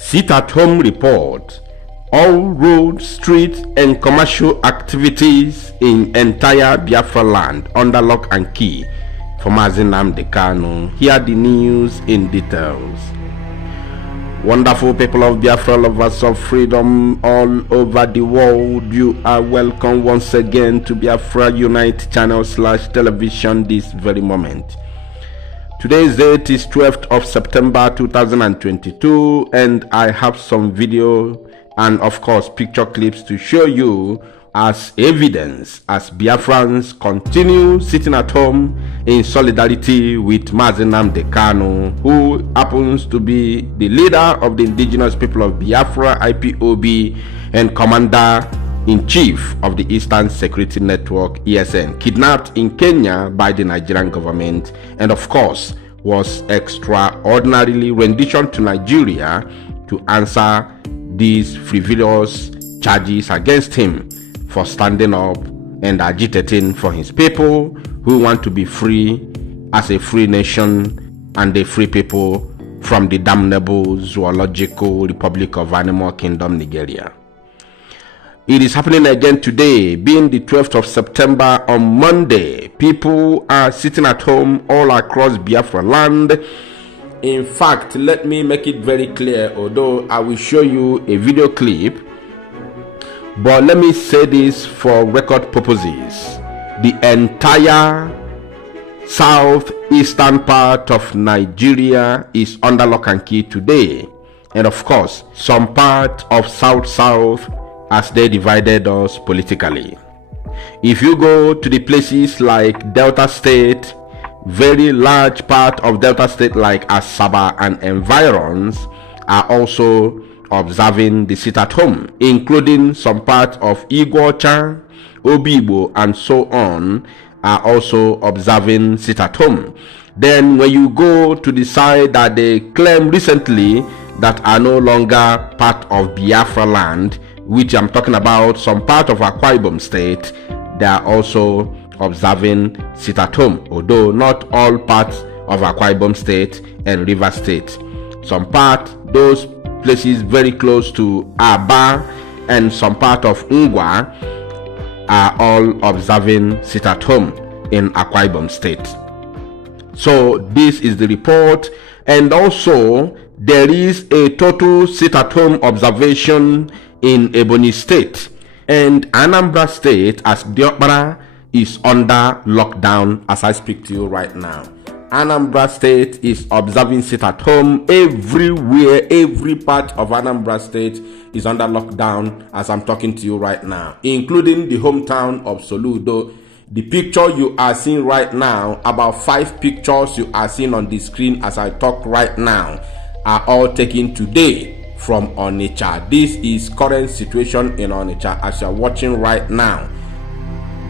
Sit-at-home report. All roads, streets, and commercial activities in entire Biafra land under lock and key for Mazi Nnamdi Kanu. Hear the news in details. Wonderful people of Biafra, lovers of freedom all over the world, you are welcome once again to Biafra Unite channel / television this very moment. Today's date is 12th of September 2022, and I have some video and of course picture clips to show you as evidence as Biafrans continue sitting at home in solidarity with Mazi Nnamdi Kanu, who happens to be the leader of the indigenous people of Biafra, IPOB, and commander-in-chief of the Eastern Security Network, ESN, kidnapped in Kenya by the Nigerian government, and of course was extraordinarily renditioned to Nigeria to answer these frivolous charges against him for standing up and agitating for his people who want to be free as a free nation and a free people from the damnable zoological Republic of Animal Kingdom, Nigeria. It is happening again today, being the 12th of September on Monday. People are sitting at home all across Biafra land. In fact, let me make it very clear, although I will show you a video clip, but let me say this for record purposes. The entire southeastern part of Nigeria is under lock and key today, and of course some part of south as they divided us politically. If you go to the places like Delta State, very large part of Delta State like Asaba and environs are also observing the sit at home, including some part of Iguacha, Obibo, and so on are also observing sit at home. Then when you go to the side that they claim recently that are no longer part of Biafra land, which I'm talking about some part of Akwa Ibom State, they are also observing sit at home, although not all parts of Akwa Ibom State and River State. Some part, those places very close to Aba and some part of Ngwa are all observing sit at home in Akwa Ibom State. So this is the report, and also there is a total sit at home observation in Ebonyi State, and Anambra State as Diokpara is under lockdown as I speak to you right now. Anambra State is observing sit at home everywhere. Every part of Anambra State is under lockdown as I'm talking to you right now, including the hometown of Soludo. The picture you are seeing right now, about 5 pictures you are seeing on the screen as I talk right now, are all taken today from Onitsha. This is current situation in Onitsha as you're watching right now.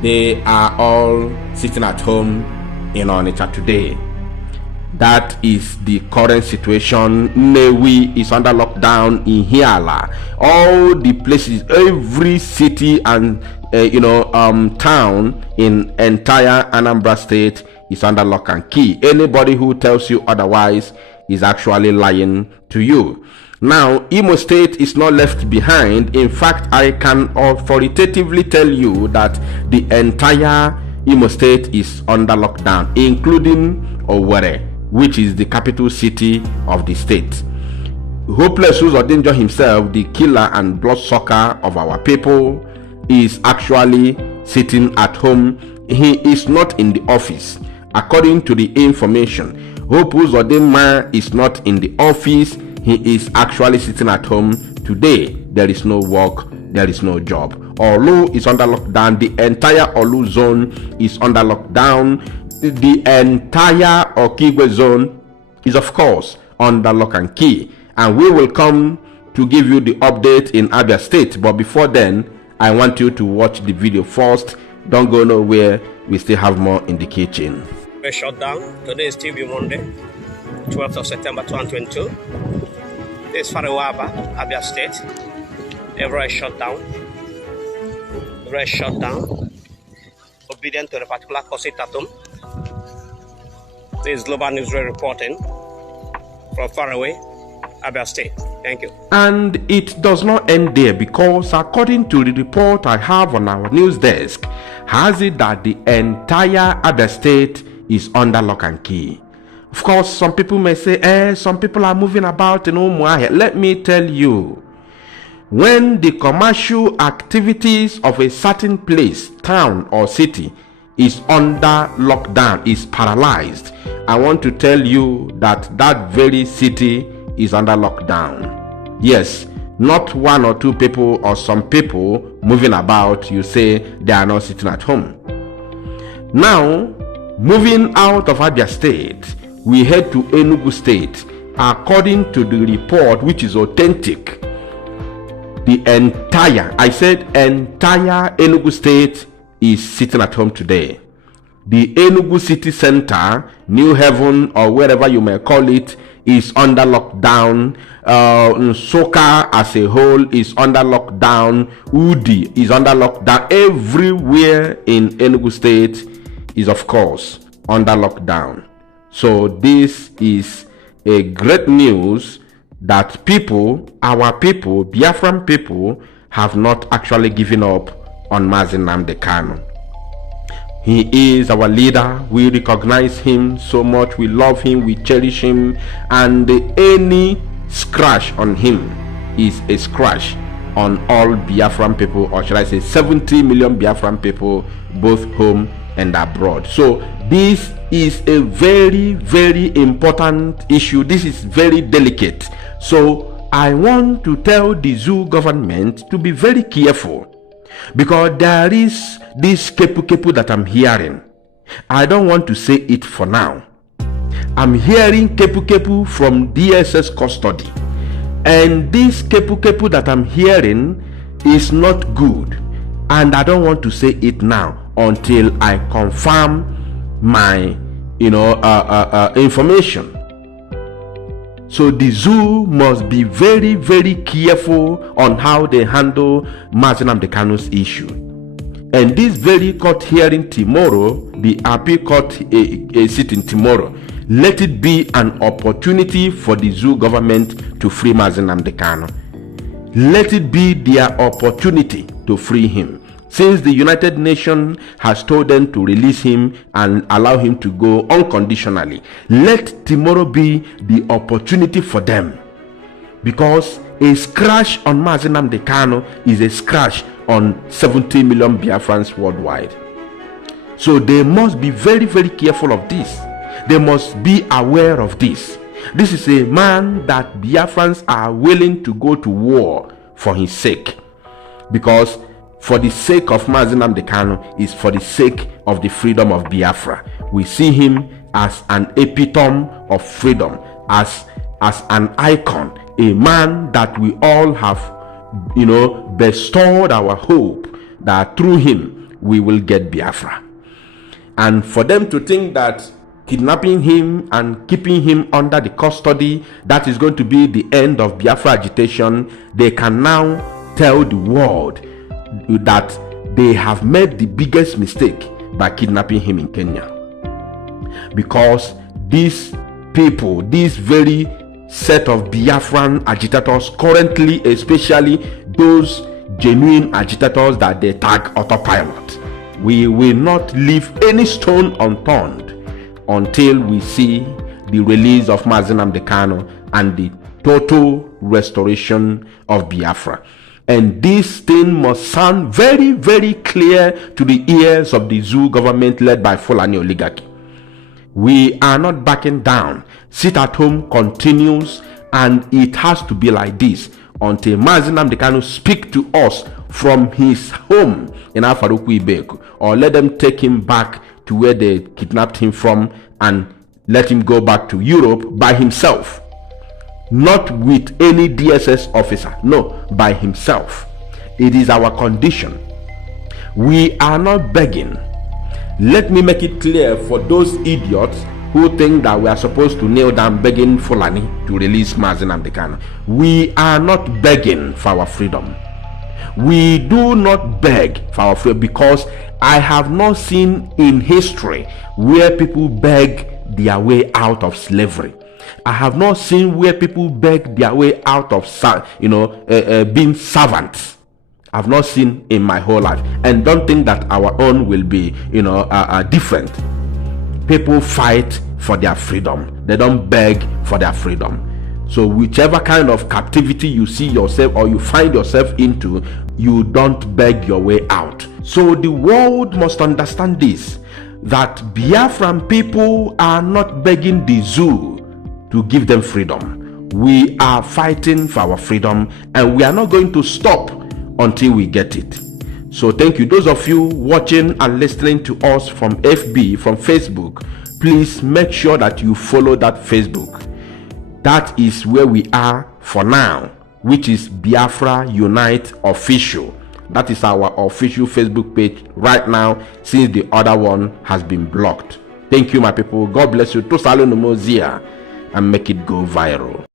They are all sitting at home in Onitsha today. That is the current situation. Nnewi is under lockdown in Hiala. All the places, every city and town in entire Anambra State is under lock and key. Anybody who tells you otherwise is actually lying to you. Now, Imo State is not left behind. In fact, I can authoritatively tell you that the entire Imo State is under lockdown, including Owerri, which is the capital city of the state. Hopeless Uzodinjo himself, the killer and bloodsucker of our people, is actually sitting at home. He is not in the office. According to the information, Hope Uzodinma is not in the office. He is actually sitting at home today. There is no work, there is no job. Olu is under lockdown. The entire Olu zone is under lockdown. The entire Okigwe zone is of course under lock and key. And we will come to give you the update in Abia State. But before then, I want you to watch the video first. Don't go nowhere. We still have more in the kitchen. We're shut down. Today is TV Monday, 12th of September 2022. This is Farawaba, Abia State. Everywhere shut down. Everywhere shut down. Obedient to the particular Kositatum. This is Global News reporting from far away, Abia State. Thank you. And it does not end there, because according to the report I have on our news desk, has it that the entire Abia state is under lock and key. Of course, some people may say, some people are moving about in Umuahia. Let me tell you, when the commercial activities of a certain place, town or city is under lockdown, is paralyzed, I want to tell you that that very city is under lockdown. Yes, not one or two people or some people moving about, you say they are not sitting at home. Now, moving out of Abia state, we head to Enugu state. According to the report, which is authentic, the entire Enugu state is sitting at home today. The Enugu city center, New Haven, or wherever you may call it, is under lockdown. Soka as a whole is under lockdown. Udi is under lockdown. Everywhere in Enugu state is, of course, under lockdown. So this is a great news that people, our people, Biafran people, have not actually given up on Mazi Nnamdi Kanu. He is our leader. We recognize him so much. We love him. We cherish him. And any scratch on him is a scratch on all Biafran people, or should I say 70 million Biafran people, both home and abroad. So this is a very, very important issue. This is very delicate. So I want to tell the zoo government to be very careful, because there is this kepu that I'm hearing. I don't want to say it for now. I'm hearing kepu from DSS custody, and this kepu that I'm hearing is not good, and I don't want to say it now until I confirm my information. So the zoo must be very, very careful on how they handle Mazi Nnamdi Kanu's issue. And this very court hearing tomorrow, the appeal court sitting tomorrow, let it be an opportunity for the zoo government to free Mazi Nnamdi Kanu. Let it be their opportunity to free him, since the United Nations has told them to release him and allow him to go unconditionally. Let tomorrow be the opportunity for them, because a scratch on Mazi Nnamdi Kanu is a scratch on 70 million Biafrans worldwide. So they must be very, very careful of this. They must be aware of this. This is a man that Biafrans are willing to go to war for his sake, because for the sake of Mazi Nnamdi Kanu is for the sake of the freedom of Biafra. We see him as an epitome of freedom, as an icon, a man that we all have, bestowed our hope that through him we will get Biafra. And for them to think that kidnapping him and keeping him under the custody, that is going to be the end of Biafra agitation, they can now tell the world that they have made the biggest mistake by kidnapping him in Kenya. Because these people, this very set of Biafran agitators currently, especially those genuine agitators that they tag autopilot, we will not leave any stone unturned until we see the release of Mazi Nnamdi Kanu and the total restoration of Biafra. And this thing must sound very, very clear to the ears of the zoo government led by Fulani oligarchy. We are not backing down. Sit at home continues, and it has to be like this until Mazi Nnamdi Kanu speak to us from his home in Afaruku Ibeku, or let them take him back to where they kidnapped him from and let him go back to Europe by himself. Not with any DSS officer, no, by himself. It is our condition. We are not begging. Let me make it clear for those idiots who think that we are supposed to kneel down begging Fulani to release Mazi Nnamdi Kanu. We are not begging for our freedom. We do not beg for our freedom, because I have not seen in history where people beg their way out of slavery. I have not seen where people beg their way out of, being servants. I've not seen in my whole life, and don't think that our own will be, different. People fight for their freedom. They don't beg for their freedom. So whichever kind of captivity you see yourself or you find yourself into, you don't beg your way out. So the world must understand this, that Biafran people are not begging the zoo to give them freedom. We are fighting for our freedom, and we are not going to stop until we get it. So thank you. Those of you watching and listening to us from FB, from Facebook, please make sure that you follow that Facebook. That is where we are for now, which is Biafra Unite Official. That is our official Facebook page right now, since the other one has been blocked. Thank you, my people. God bless you. To Salon Mozia, and make it go viral.